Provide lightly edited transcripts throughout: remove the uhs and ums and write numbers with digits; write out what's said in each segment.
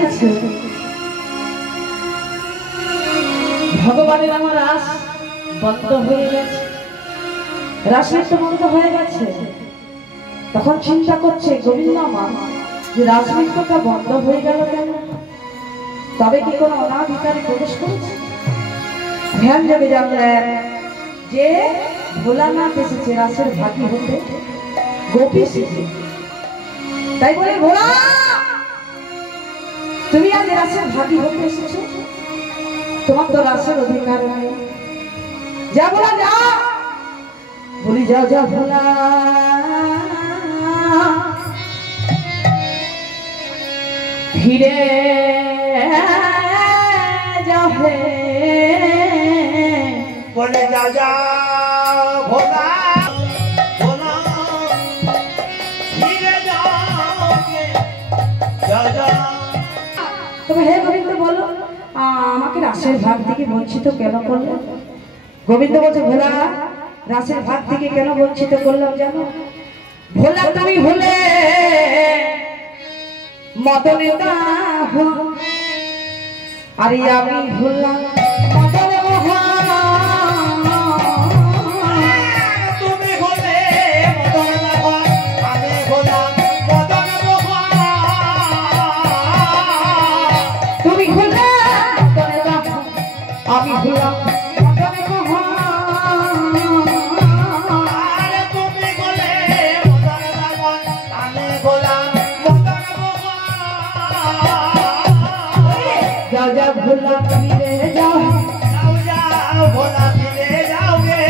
দাঁড়িয়েছে ভগবানের আমার রাস বন্ধ হয়ে গেছে, রাসনৃত্য বন্ধ হয়ে গেছে। তখন চিন্তা করছে গোবিন্দ মা যে রাসনৃত্যটা বন্ধ হয়ে গেল কেন? তবে কি কোনো অনাধিকারে প্রবেশ করেছে? ধ্যান জেগে জানলেন যে ভোলানাথ এসেছে রাসের ভাগী হতে, গোপী এসেছে। তাই বলে ভোলা তুমি আজ রাসের ভাগী হতে এসেছো, তোমার তো রাসের অধিকার নাই। যা ভোলা যা, বলি যাও যা ভোলা, ফিরে যাও হে, বলে যা যা ভোলা ভোলা, ফিরে যাও গে, যা যা। তবে হে গোবিন্দ বলো, আমাকে রাসের ভাগ থেকে বঞ্চিত কেন করলে? গোবিন্দ বলছে ভোলা রাসের ভাগ থেকে কেন বঞ্চিত করলাম জানো? ভোলা তুমি ভুলে মদনে দাহ, আরে আমি ভুললাম মদনে মোহন। তুমি ভোলে মদন মোহন, আমি ভোলাম মদন মোহন। তুমি ভুলে মদনে দাহ, আমি ভুললাম মদনে মোহন। আরে তুমি ভোলে মদন মোহন, আমি ভোলাম মদন মোহন। যাও যাও ভোলা ফিরে যাও, যাও যাও ভোলা ফিরে যাও গে,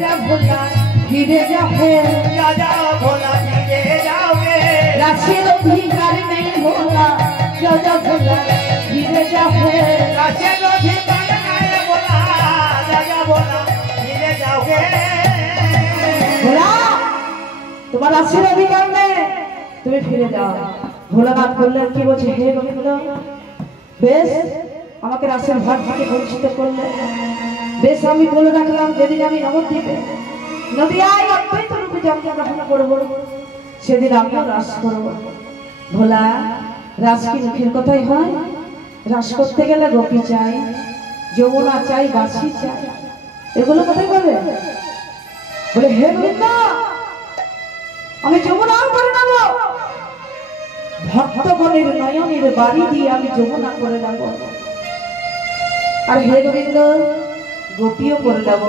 যা ভোলা ফিরে যাও হে, যা যাও ভোলা ফিরে যাও গে। রাসের অধিকার নেই ভোলা, যা যা ভোলা ফিরে যাও হে। রাসের অধিকার নাই ভোলা, যা যা ভোলা ফিরে যাও গে। ভোলা তোমার রাসের অধিকার নেই, তুমি ফিরে যাও। ভোলানাথ বললেন কি বলছে, হে গোবিন্দ বেশ আমাকে রাসের ভাগ থেকে বঞ্চিত করলে, বেশ আমি বলে রাখলাম যেদিন আমি নবদ্বীপে নদিয়ায় অদ্বৈত রূপে জন্মগ্রহণ করবো সেদিন আমিও রাস করবো। ভোলা রাস কি মুখের কথাই হয়? রাস করতে গেলে গোপী চাই, যমুনা চাই, বাঁশি চাই, এগুলো কোথায় পাবে? বলে হে গোবিন্দ আমি যমুনাও করে নেব, ভক্তগণের নয়নের বাড়ি দিয়ে আমি যমুনা করে নেব, আর হে গোবিন্দ গোপীও করে নেব,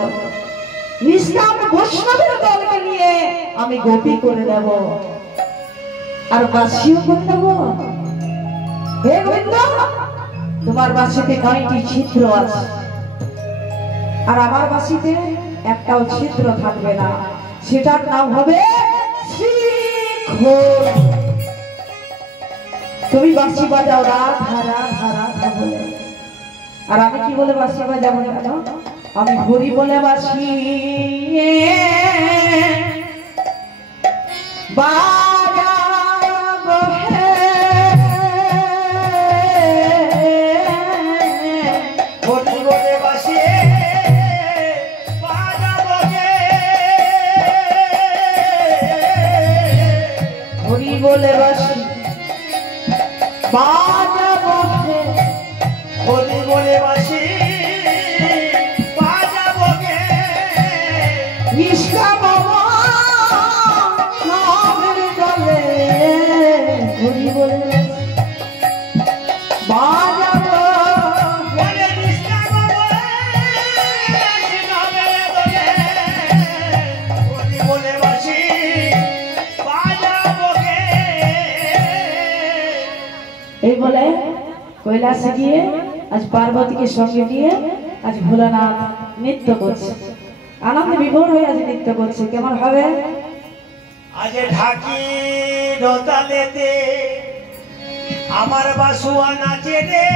নিষ্কাম বৈষ্ণবের দলকে নিয়ে আমি গোপী করে নেব, আর বাঁশিও করে নেব। হে গোবিন্দ তোমার বাঁশিতে 9টি ছিদ্র আছে, আর আমার বাঁশিতে একটাও ছিদ্র থাকবে না, সেটার নাম হবে শ্রীখোল। তুমি বাঁশি বাজাও রাধা রাধা রাধা বলে, আর আমি কি বলে বাঁশি বাজাবো জানো? আমি হরি বলে বাঁশি বাজাবো হে, হরি বলে বাঁশি বাজাবো গে, হরি বলে বাঁশি বাজাবো হে, হরি বলে বাঁশি বাজাবো গে। নিষ্কাম নামের দলে হরি বলে বাজাবো বলে নিষ্কাম নামের দলে, হরি বলে বাঁশি বাজাবো গে। এই বলে কৈলাসে গিয়ে আজ পার্বতীকে সঙ্গে নিয়ে আজ ভোলানাথ নৃত্য করছে, আনন্দে বিভোর হয়ে আজ নৃত্য করছে। কেমন হবে? আজ ঢাকি রতালেতে আমার বাসুয়া নাচে রে,